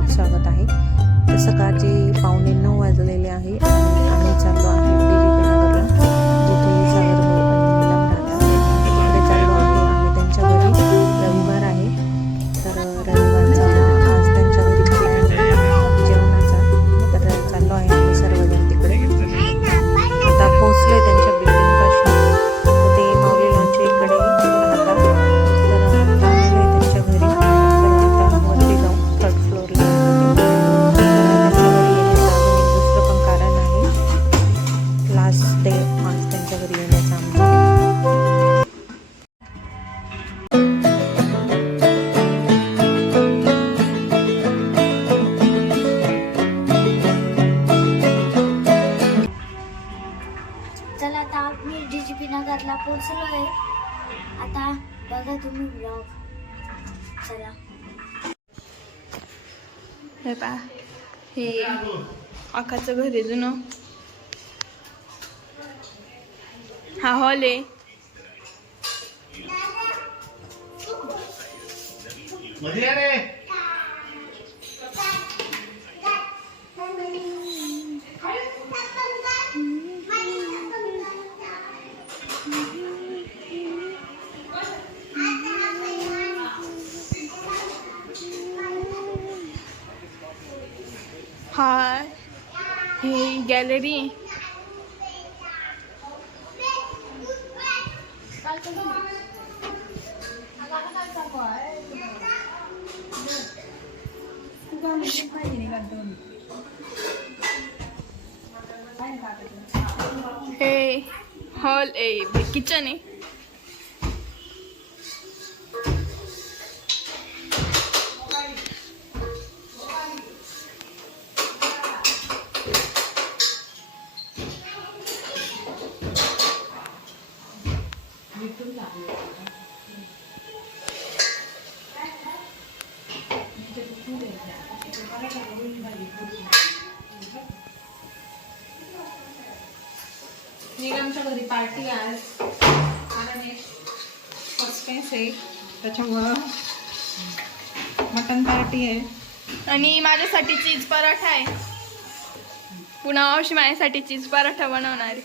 खूप स्वागत आहे. तर सकाळचे पावणे नऊ वाजलेले आहे आणि आम्ही चाललो आहे जिथे सागर भाऊ आणि तिकडे चाललो आहे आम्ही त्यांच्या घरी. रविवार आहे. तर रविवारचा आज त्यांच्या घरी जेवणाचा. तर चाललो आहे आम्ही सर्वजण तिकडे. आता पोचले त्यांच्या पोचलो आहे. आता बघा तुम्ही ब्लॉग चला. हे पा हे आकाचं घर आहे जुनं. हा हॉल आहे. हे हॉल ए किचन आहे त्याच्यामुळं मटन पार्टी आहे. आणि माझ्यासाठी चीज पराठा आहे. पुन्हा मावशी माझ्यासाठी चीज पराठा बनवणार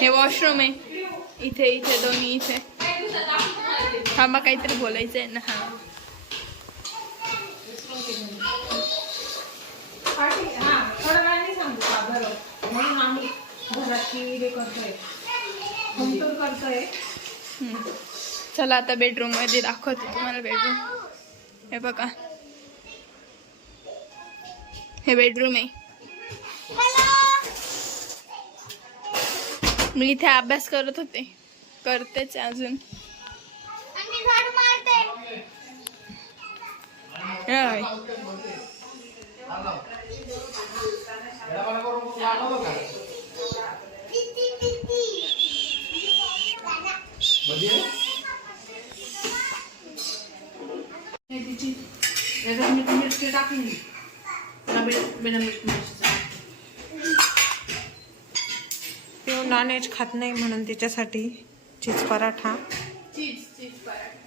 हे वॉशरूम आहे. इथे इथे दोन्ही इथे. थांबा काहीतरी बोलायचं आहे ना. हा. पार्टी? हां थोड्या वेळाने सांगू का? बरं. म्हणून आम्ही घराची हे करतोय. होम टूर करतोय. हम्म. चला आता बेडरूममध्ये दाखवते तुम्हाला बेडरूम हे बघा. हे बेडरूम आहे. मी इथे अभ्यास करत होते. करतेच आहे अजून. आणि झाड मारते होय. मिरची मीठ मिरचीचं. पिऊ नॉनव्हेज खात नाही म्हणून तिच्यासाठी चीज पराठा. चीज चीज पराठा.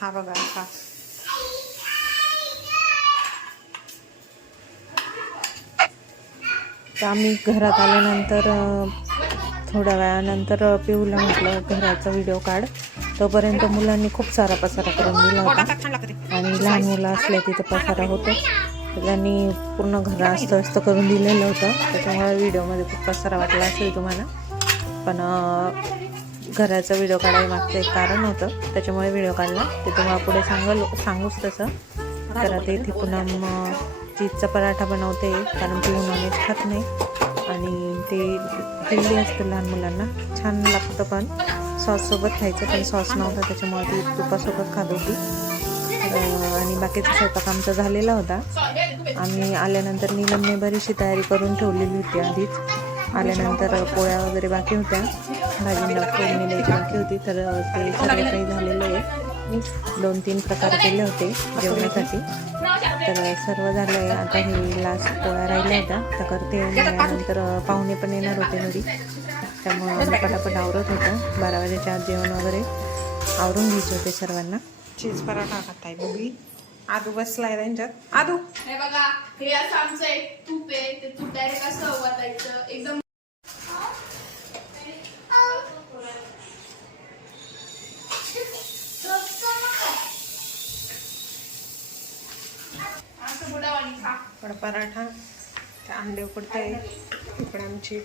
हा बघा हा. तर आम्ही घरात आल्यानंतर थोड्या वेळानंतर पिऊला म्हटलं घराचा व्हिडिओ काढ. तोपर्यंत मुलांनी खूप सारा पसारा करून दिला होता. आणि लहान मुलं असल्या तिथं पसारा होतो. त्यांनी पूर्ण घर अस्त करून दिलेलं होतं. त्याच्यामुळे व्हिडिओमध्ये खूप पसारा वाटला असेल तुम्हाला. पण घराचा व्हिडिओ काढायला मागचं एक कारण होतं. त्याच्यामुळे व्हिडिओ काढला. ते तुम्हाला पुढे सांगल सांगूच तसं. तर आता इथे पुन्हा मग चीजचा पराठा बनवते कारण ती उन्हाने खात नाही. आणि ते हेल्दी असतं लहान मुलांना. छान लागतं पण. सॉससोबत खायचं पण सॉस नव्हता त्याच्यामुळे ती तुपासोबत खात होती. आणि बाकीचा स्वयंपाक आमचा झालेला होता. आम्ही आल्यानंतर निलमने बरीचशी तयारी करून ठेवलेली होती आधीच. आल्यानंतर पोळ्या वगैरे बाकी होत्या. भाजींना फोडणी द्यायची बाकी होती तर ते सगळं काही झालेलं आहे. दोन तीन प्रकार केले होते जेवणासाठी. तर सर्व झालं आहे. आता हे लास्ट पोळ्या राहिल्या होत्या. त्या करते आणि त्यानंतर पाहुणे पण येणार होते घरी. त्यामुळं आम्ही पटापट आवरत होतं. बारा वाजेच्या आत जेवण वगैरे आवरून घ्यायचे होते सर्वांना. चीज पराठा खाताय बघी. आदू बसलाय त्यांच्यात. आदू! हे बघा हे असं आमचं एक तूप आहे. ते तूप डायरेक्ट असं वाटायचं एकदम इकडं पराठा त्या अंडे उकडताय इकडं आमची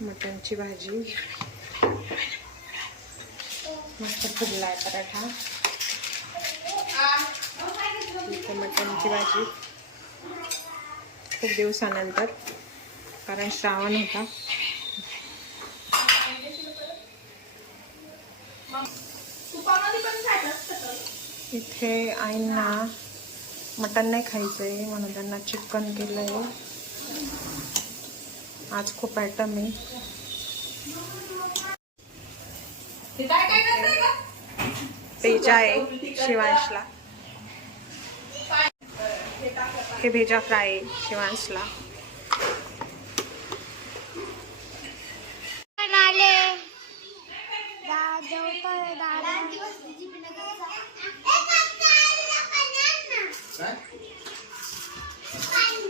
मटणची भाजी. मस्त फुगलाय पराठा. इथे मटणची भाजी. खूप दिवसानंतर कारण श्रावण होता? इथे आईंना मटण नाही खायचंय म्हणून त्यांना चिकन केलंय. आज खूप आयटम आहे. भेजा आहे शिवांशला. हे भेजा फ्राय आहे शिवांशला.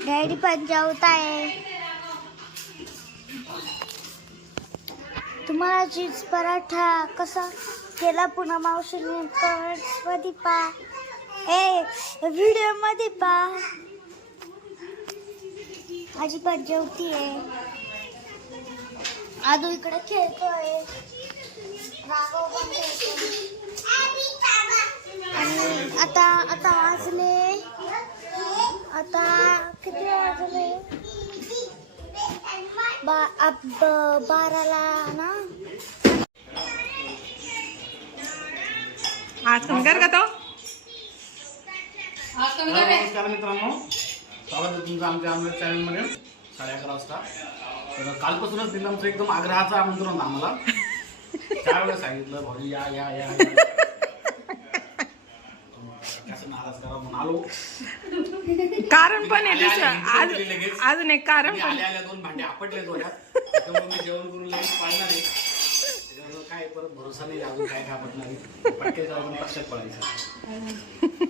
डॅडी पण जेवताय. तुम्हाला चीज पराठा कसा केला पुन्हा मावशीने कमेंट्समध्ये पा ए व्हिडिओमध्ये पा आजी पण जेवतीये. आदू इकडे खेळतोय. राघव पण खेळतोय. आणि आता आता वाजले. आता किती वाजले? बा अब बाराला ना? आज समकार का तो? नमस्कार मित्रांनो. स्वागत आहे तुमचं आमच्या आमच्या चॅनलमध्ये साडे अकरा वाजता. तर कालपासूनच दिलं आमचं एकदम आग्रहाचं आमंत्रण होतं आम्हाला. चार वेळा सांगितलं भाऊ या या या या. कसं नाराज करा म्हणून आलो. कारण पण आहे दुसरं आज. अजून एक कारण पण आल्या आल्या दोन भांडे आपटले थोड्यात त्याच्यामुळे मी जेवण करून लगेच पाळणार आहे. त्याच्यामुळे काय परत भरोसा नाही अजून काय कापत नाही. पटकेचा अजून पक्षात पडायचं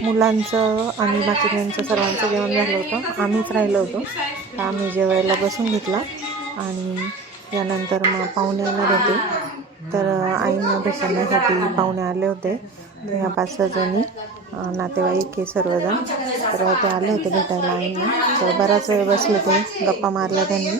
मुलांचं आणि बाकीच्यांचं सर्वांचं जेवण झालं होतं. आम्हीच राहिलो होतो. तर आम्ही जेवायला बसून घेतला. आणि यानंतर मग पाहुणे येणार होते. तर आईंना भेटण्यासाठी पाहुणे आले होते. ह्या पाच सहा जणी नातेवाईक हे सर्वजण तर ते आले होते भेटायला आईंना. तर बराच वेळ बसले ते गप्पा मारल्या त्यांनी.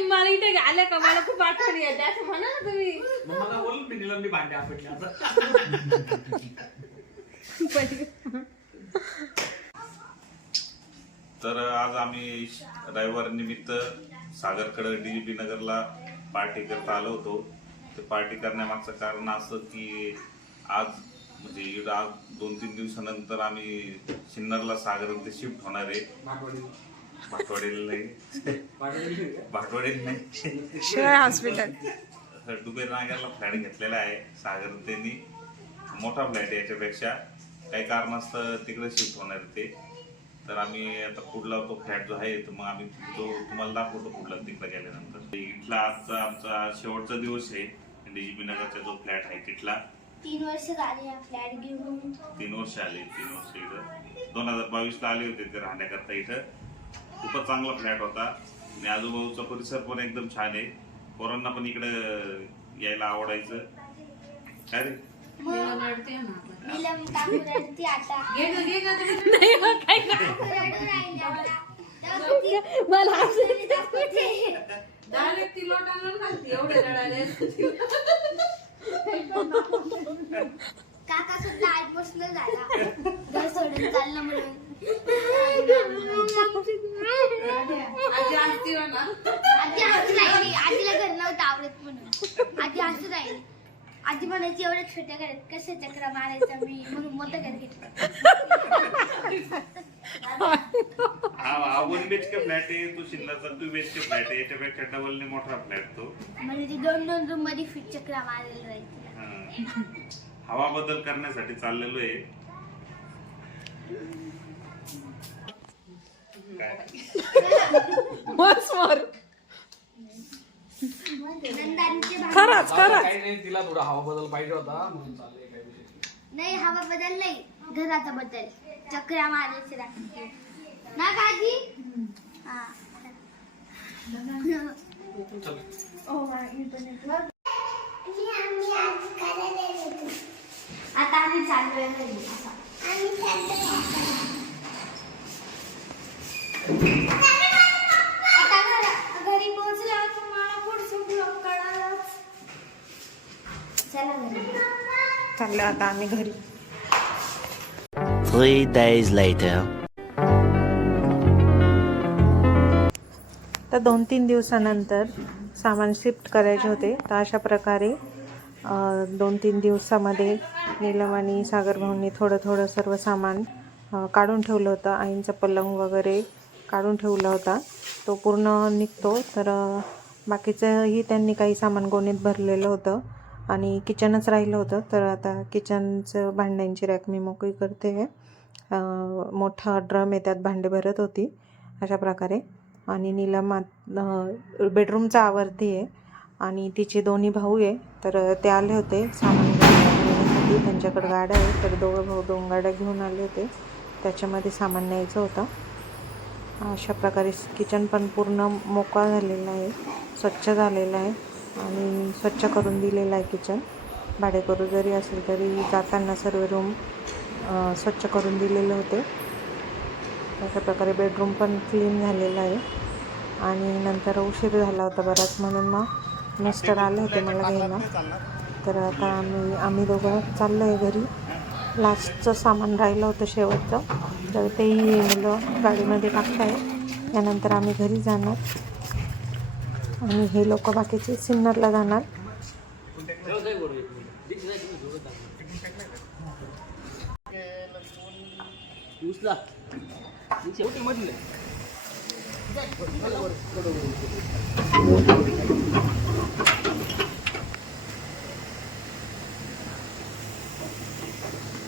मला इथे आल्या का? मला खूप आठवण येते असं म्हणा ना तुम्ही. मग मला बोल मी मी भांडे आपटले तर आज आम्ही रविवार निमित्त सागरकडे डीजीपी नगरला पार्टी करता आलो होतो. ते पार्टी करण्यामागचं कारण असं की आज म्हणजे इकडं आज दोन तीन दिवसानंतर आम्ही सिन्नरला सागर ते शिफ्ट होणार आहे. भाटवाडीला नाही भाटवाडीला नाही शिवाय हॉस्पिटल डुबे नाग्याला फ्लॅट घेतलेला आहे सागर त्यांनी मोठा फ्लॅट आहे याच्यापेक्षा. काही कारणास्तव तिकडे शिफ्ट होणार ते. तर आम्ही आता पुढला तो फ्लॅट जो आहे तर मग आम्ही तो तुम्हाला दाखवतो पुढला तिकडे गेल्यानंतर. इथला आजचा आमचा शेवटचा दिवस आहे. डीजीपी नगरचा जो फ्लॅट आहे तिथला. तीन वर्ष झाली हा फ्लॅट घेऊन. तीन वर्ष आले तीन वर्ष इथं. दोन हजार बावीसला आले होते ते राहण्याकरता इथं. खूपच चांगला फ्लॅट होता. आणि आजूबाजूचा परिसर पण एकदम छान आहे. पोरांना पण इकडं यायला आवडायचं. काय रे? ती- मला. काका सुद्धा आज बसलं झाला घर सोडून चाललं म्हणून आजी. आधी असं राहील आधी म्हणायची एवढ्या छोट्या घरात कसे चक्र मारायचं मी? म्हणून मोठं घर घेतलं. हा वन के फ्लॅट आहे तो शिंदाचा two B H K flat आहे. याच्यापेक्षा डबलने मोठा फ्लॅट तो. म्हणजे ती दोन दोन रूममध्ये फिट चक्र मारायला राहायची हा. हवा बदल करण्यासाठी चाललेलो आहे. नंदांचे खरंच खरंच. काही नाही तिला थोडा हवा बदल पाहिजे होता म्हणून चाललंय काही विषय नाही. नाही हवा बदल नाही. घराचा बदल. चक्रा मारायचे राहते ना काजी हा. चल. आता आम्ही चाललोय घरी. आता घरा- घरी पोहोचल्यावर तुम्हाला पुढचं ब्लॉग कळालंच चला घरी चाललं आता आम्ही घरी. Three days later. तर दोन तीन दिवसानंतर सामान शिफ्ट करायचे होते. तर अशा प्रकारे दोन तीन दिवसामध्ये नीलम आणि सागर भाऊंनी थोडं थोडं सर्व सामान काढून ठेवलं होतं. आईंचा पलंग वगैरे काढून ठेवला होता. तो पूर्ण निघतो. तर बाकीचंही त्यांनी काही सामान गोणीत भरलेलं होतं आणि किचनच राहिलं होतं. तर आता किचनचं भांड्यांची रॅक मी मोकळी करते. आहे मोठा ड्रम आहे त्यात भांडे भरत होती अशा प्रकारे. आणि नीला आत- बेडरूमचा आवर्ती आहे आणि तिचे दोन्ही भाऊ आहे. तर ते आले होते. सामान घेण्यासाठी त्यांच्याकडे गाड्या आहे तर दोघं भाऊ दोन गाड्या घेऊन आले होते. त्याच्यामध्ये सामान न्यायचं होतं. अशा प्रकारे किचन पण पूर्ण मोकळा झालेला आहे स्वच्छ झालेला आहे आणि स्वच्छ करून दिलेलं आहे किचन. भाडेकरू जरी असेल तरी जाताना सर्व रूम स्वच्छ करून दिलेले होते. अशा प्रकारे बेडरूम पण क्लीन झालेला आहे. आणि नंतर उशीर झाला होता बराच म्हणून मग मिस्टर आले होते मला घ्यायला. तर आता आम्ही आम्ही दोघं चाललो आहे घरी लास्टचं सामान राहिलं होतं शेवटचं. तर तेही मुलं गाडीमध्ये टाकताय त्यानंतर आम्ही घरी जाणार. आणि हे लोक बाकीचे सिन्नरला जाणार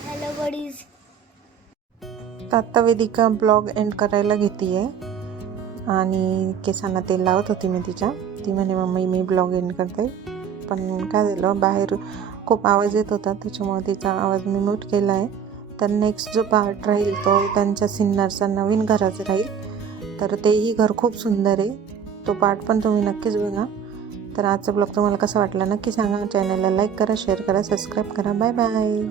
हॅलो बडीज तर आत्ता वेदिका ब्लॉग एंड करायला घेते आहे आणि केसांना तेल लावत होती मी तिच्या. ती म्हणे मम्मी मी ब्लॉग एंड करते. पण काय झालं बाहेर खूप आवाज येत होता. त्याच्यामुळे तिचा आवाज मी म्यूट केला आहे. तर नेक्स्ट जो पार्ट राहील तो त्यांच्या सिन्नरचा नवीन घराचा राहील. तर तेही घर खूप सुंदर आहे. तो पार्ट पण तुम्ही नक्कीच बघा. तर आजचा ब्लॉग तुम्हाला कसा वाटला नक्की सांगा. चॅनलला लाईक करा शेअर करा सबस्क्राईब करा. Bye bye